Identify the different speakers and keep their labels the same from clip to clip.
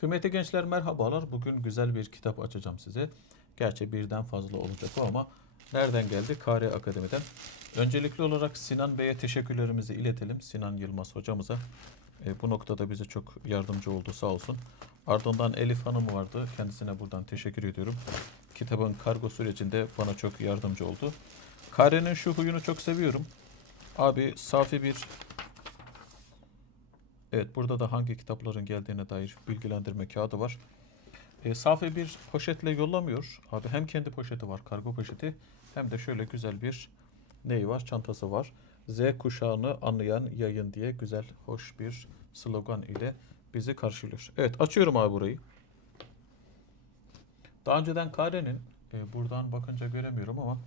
Speaker 1: Kıymetli gençler merhabalar. Bugün güzel bir kitap açacağım size. Gerçi birden fazla olacak o ama nereden geldi? Kare Akademi'den. Öncelikli olarak Sinan Bey'e teşekkürlerimizi iletelim. Sinan Yılmaz hocamıza. E, bu noktada bize çok yardımcı oldu sağ olsun. Ardından Elif Hanım vardı. Kendisine buradan teşekkür ediyorum. Kitabın kargo sürecinde bana çok yardımcı oldu. Kare'nin şu huyunu çok seviyorum. Abi safi bir Evet burada da hangi kitapların geldiğine dair bilgilendirme kağıdı var. E, safi bir poşetle yollamıyor. Abi hem kendi poşeti var kargo poşeti hem de şöyle güzel bir neyi var çantası var. Z kuşağını anlayan yayın diye güzel hoş bir slogan ile bizi karşılıyor. Evet açıyorum abi burayı. Daha önceden Kare'nin e, buradan bakınca göremiyorum ama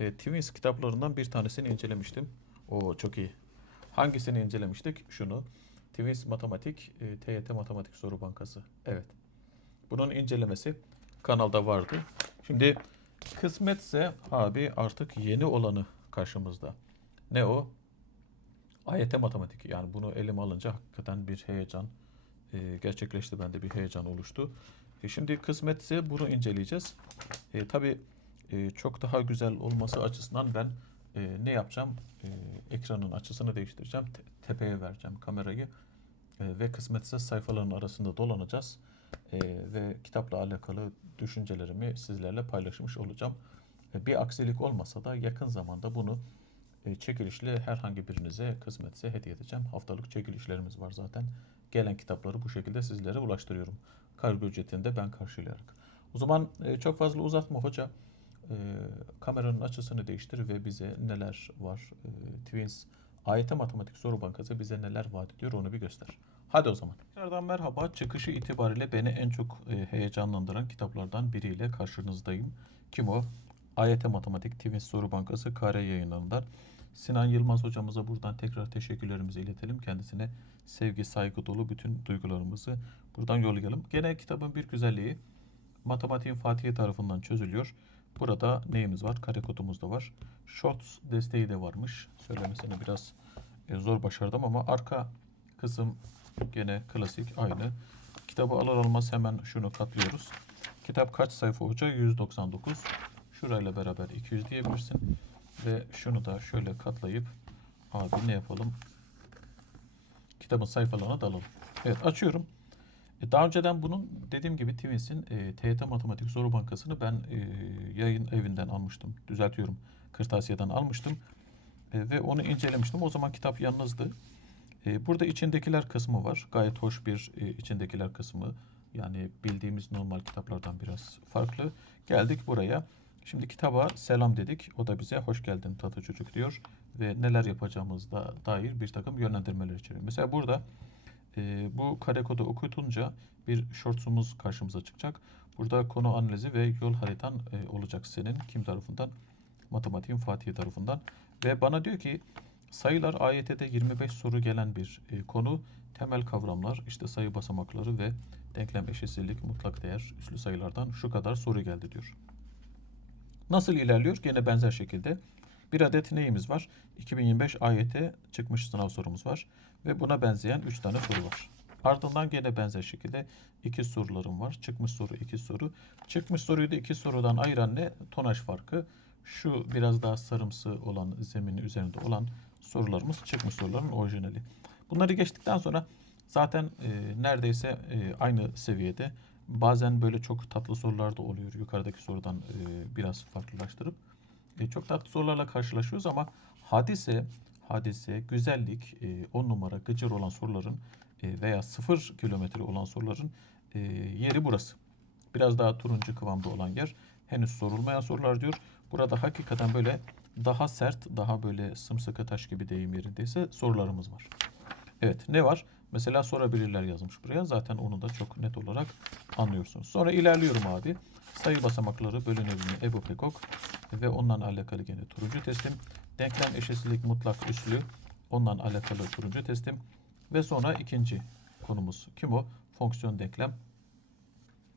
Speaker 1: e, Twins kitaplarından bir tanesini incelemiştim. O çok iyi. Hangisini incelemiştik? Şunu. Twins Matematik, e, TYT Matematik Soru Bankası. Evet. Bunun incelemesi kanalda vardı. Şimdi kısmetse abi artık yeni olanı karşımızda. Ne o? AYT Matematik. Yani bunu elime alınca hakikaten bir heyecan e, gerçekleşti. Bende bir heyecan oluştu. E, şimdi kısmetse bunu inceleyeceğiz. E, tabii e, çok daha güzel olması açısından ben e, ne yapacağım? E, ekranın açısını değiştireceğim. Te- tepeye vereceğim kamerayı. E, ve kısmetse sayfaların arasında dolanacağız. E, ve kitapla alakalı düşüncelerimi sizlerle paylaşmış olacağım. E, bir aksilik olmasa da yakın zamanda bunu e, çekilişle herhangi birinize kısmetse hediye edeceğim. Haftalık çekilişlerimiz var zaten. Gelen kitapları bu şekilde sizlere ulaştırıyorum. Kargo ücretini ben karşılayarak. O zaman e, çok fazla uzatma hoca. E, kameranın açısını değiştir ve bize neler var. E, Twins AYT Matematik Soru Bankası bize neler vaat ediyor onu bir göster. Hadi o zaman. Tekrardan merhaba. Çıkışı itibariyle beni en çok e, heyecanlandıran kitaplardan biriyle karşınızdayım. Kim o? AYT Matematik Twins Soru Bankası Kare yayınlarından. Sinan Yılmaz hocamıza buradan tekrar teşekkürlerimizi iletelim. Kendisine sevgi, saygı dolu bütün duygularımızı buradan yollayalım. Gene kitabın bir güzelliği matematiğin Fatih'i tarafından çözülüyor. Burada neyimiz var? Kare kodumuz da var. Shorts desteği de varmış. Söylemesini biraz e, zor başardım ama arka kısım gene klasik aynı. Kitabı alır almaz hemen şunu katlıyoruz. Kitap kaç sayfa hoca? 199. Şurayla beraber 200 diyebilirsin. Ve şunu da şöyle katlayıp abi ne yapalım? Kitabın sayfalarına dalalım. Evet açıyorum. E, Daha önceden bunun dediğim gibi Twins'in e, TYT Matematik Soru Bankası'nı ben e, yayın evinden almıştım. Düzeltiyorum. Kırtasiye'den almıştım. E, ve onu incelemiştim. O zaman kitap yalnızdı. E, burada içindekiler kısmı var. Gayet hoş bir e, içindekiler kısmı. Yani bildiğimiz normal kitaplardan biraz farklı. Geldik buraya. Şimdi kitaba selam dedik. O da bize hoş geldin tatlı çocuk diyor. Ve neler yapacağımızda dair bir takım yönlendirmeler içeriyor. Mesela burada e, bu kare kodu okutunca bir shortsumuz karşımıza çıkacak. Burada konu analizi ve yol haritan e, olacak senin. Kim tarafından? Matematiğin Fatih tarafından. Ve bana diyor ki sayılar AYT'de 25 soru gelen bir e, konu. Temel kavramlar işte sayı basamakları ve denklem eşitsizlik mutlak değer üslü sayılardan şu kadar soru geldi diyor. Nasıl ilerliyor? Gene benzer şekilde. Bir adet neyimiz var? 2025 AYT çıkmış sınav sorumuz var. Ve buna benzeyen 3 tane soru var. Ardından gene benzer şekilde iki sorularım var. Çıkmış soru, iki soru. Çıkmış soruyu da iki sorudan ayıran ne? Tonaj farkı. Şu biraz daha sarımsı olan zeminin üzerinde olan sorularımız çıkmış soruların orijinali. Bunları geçtikten sonra zaten e, neredeyse e, aynı seviyede. Bazen böyle çok tatlı sorular da oluyor yukarıdaki sorudan e, biraz farklılaştırıp. E, çok tatlı sorularla karşılaşıyoruz ama hadise, hadise, güzellik, 10 numara gıcır olan soruların e, veya 0 kilometre olan soruların e, yeri burası. Biraz daha turuncu kıvamda olan yer. Henüz sorulmayan sorular diyor. Burada hakikaten böyle daha sert, daha böyle sımsıkı taş gibi deyim yerindeyse sorularımız var. Evet ne var? Mesela sorabilirler yazmış buraya. Zaten onu da çok net olarak anlıyorsunuz. Sonra ilerliyorum abi. Sayı basamakları bölünebilme Ebu Pekok ve ondan alakalı gene turuncu testim. Denklem eşitsizlik mutlak üslü ondan alakalı turuncu testim. Ve sonra ikinci konumuz kim o? Fonksiyon denklem.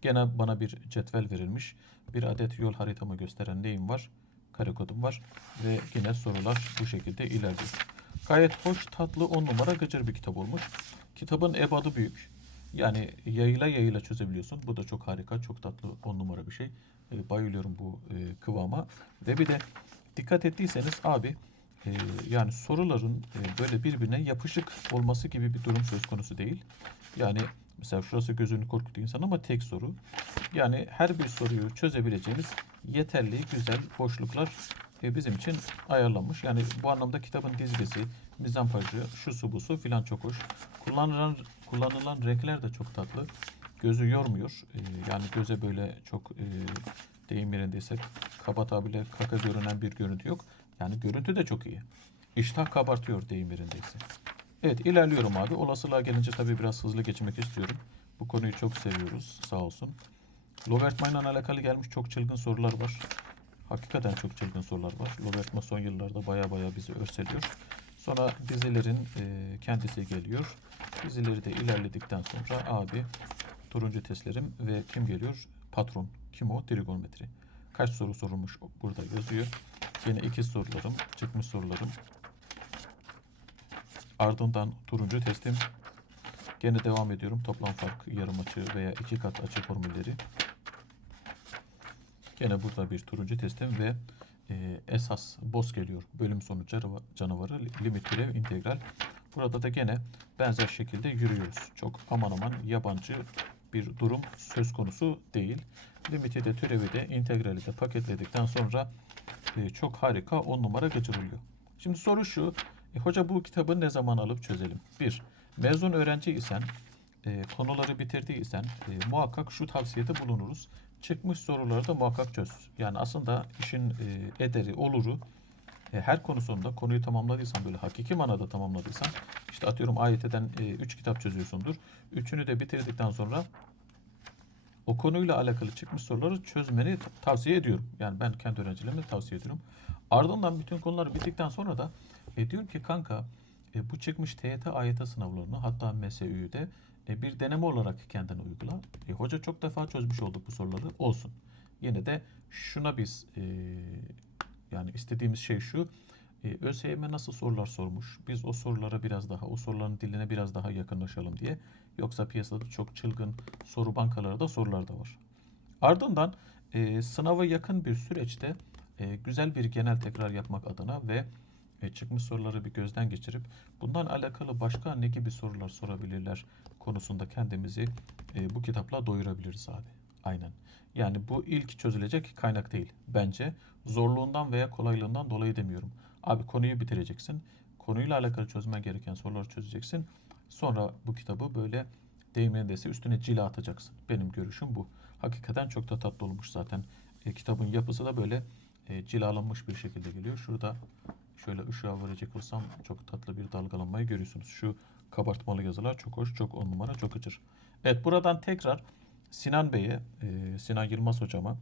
Speaker 1: Gene bana bir cetvel verilmiş. Bir adet yol haritamı gösteren neyim var? Kare kodum var. Ve yine sorular bu şekilde ilerliyor. Gayet hoş, tatlı, on numara gıcır bir kitap olmuş. Kitabın ebadı büyük. Yani yayıla yayıla çözebiliyorsun. Bu da çok harika, çok tatlı, on numara bir şey. E, bayılıyorum bu e, kıvama. Ve bir de dikkat ettiyseniz abi e, yani soruların e, böyle birbirine yapışık olması gibi bir durum söz konusu değil. Yani mesela şurası gözünü korkutuyor insan ama tek soru. Yani her bir soruyu çözebileceğiniz yeterli, güzel boşluklar e, bizim için ayarlanmış. Yani bu anlamda kitabın dizgesi, mizampajı, şu su bu su filan çok hoş. Kullanılan kullanılan renkler de çok tatlı. Gözü yormuyor. E, yani göze böyle çok e, deyim yerindeyse kaba tabirle kaka görünen bir görüntü yok. Yani görüntü de çok iyi. İştah kabartıyor deyim yerindeyse. Evet ilerliyorum abi. Olasılığa gelince tabii biraz hızlı geçmek istiyorum. Bu konuyu çok seviyoruz sağ olsun. Logaritmayla alakalı gelmiş çok çılgın sorular var. Hakikaten çok çılgın sorular var. Logaritma son yıllarda baya baya bizi örseliyor. Sonra dizilerin e, kendisi geliyor. Dizileri de ilerledikten sonra abi turuncu testlerim ve kim geliyor? Patron. Kim o? Trigonometri. Kaç soru sorulmuş burada yazıyor. Yine iki sorularım, çıkmış sorularım. Ardından turuncu testim. Gene devam ediyorum. Toplam fark, yarım açı veya iki kat açı formülleri. Gene burada bir turuncu testim ve e, esas boss geliyor. Bölüm sonu canav- canavarı, limit türev, integral. Burada da gene benzer şekilde yürüyoruz. Çok aman aman yabancı bir durum söz konusu değil. Limiti de türevi de integrali de paketledikten sonra e, çok harika 10 numara gıcırılıyor. Şimdi soru şu. e, hoca bu kitabı ne zaman alıp çözelim? Bir, mezun öğrenci isen, e, konuları bitirdiysen e, muhakkak şu tavsiyede bulunuruz. Çıkmış soruları da muhakkak çöz. Yani aslında işin e, ederi, oluru e, her konusunda konuyu tamamladıysan böyle hakiki manada tamamladıysan işte atıyorum AYT'den 3 kitap çözüyorsundur. Üçünü de bitirdikten sonra o konuyla alakalı çıkmış soruları çözmeni tavsiye ediyorum. Yani ben kendi öğrencilerime tavsiye ediyorum. Ardından bütün konular bittikten sonra da e, diyorum ki kanka e, bu çıkmış TYT AYT sınavlarını hatta MSÜ'yü de e, bir deneme olarak kendine uygula. E, hoca çok defa çözmüş olduk bu soruları. Olsun. Yine de şuna biz e, yani istediğimiz şey şu. E, ÖSYM nasıl sorular sormuş? Biz o sorulara biraz daha, o soruların diline biraz daha yakınlaşalım diye. Yoksa piyasada çok çılgın soru bankaları da sorular da var. Ardından e, sınava yakın bir süreçte e, güzel bir genel tekrar yapmak adına ve çıkmış soruları bir gözden geçirip bundan alakalı başka ne gibi sorular sorabilirler konusunda kendimizi e, bu kitapla doyurabiliriz abi. Aynen. Yani bu ilk çözülecek kaynak değil. Bence zorluğundan veya kolaylığından dolayı demiyorum. Abi konuyu bitireceksin. Konuyla alakalı çözmen gereken soruları çözeceksin. Sonra bu kitabı böyle deyim neredeyse üstüne cila atacaksın. Benim görüşüm bu. Hakikaten çok da tatlı olmuş zaten. E, kitabın yapısı da böyle e, cilalanmış bir şekilde geliyor. Şurada şöyle ışığa verecek olsam çok tatlı bir dalgalanmayı görüyorsunuz. Şu kabartmalı yazılar çok hoş, çok on numara, çok gıcır. Evet buradan tekrar Sinan Bey'e, e, Sinan Yılmaz hocama,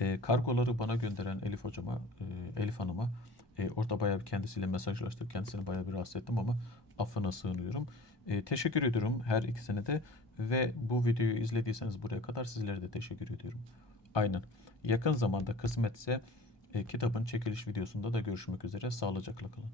Speaker 1: e, kargoları bana gönderen Elif hocama, e, Elif hanıma, e, orada bayağı bir kendisiyle mesajlaştık. Kendisini bayağı bir rahatsız ettim ama affına sığınıyorum. E, teşekkür ediyorum her ikisine de ve bu videoyu izlediyseniz buraya kadar sizlere de teşekkür ediyorum. Aynen. Yakın zamanda kısmetse e, kitabın çekiliş videosunda da görüşmek üzere. Sağlıcakla kalın.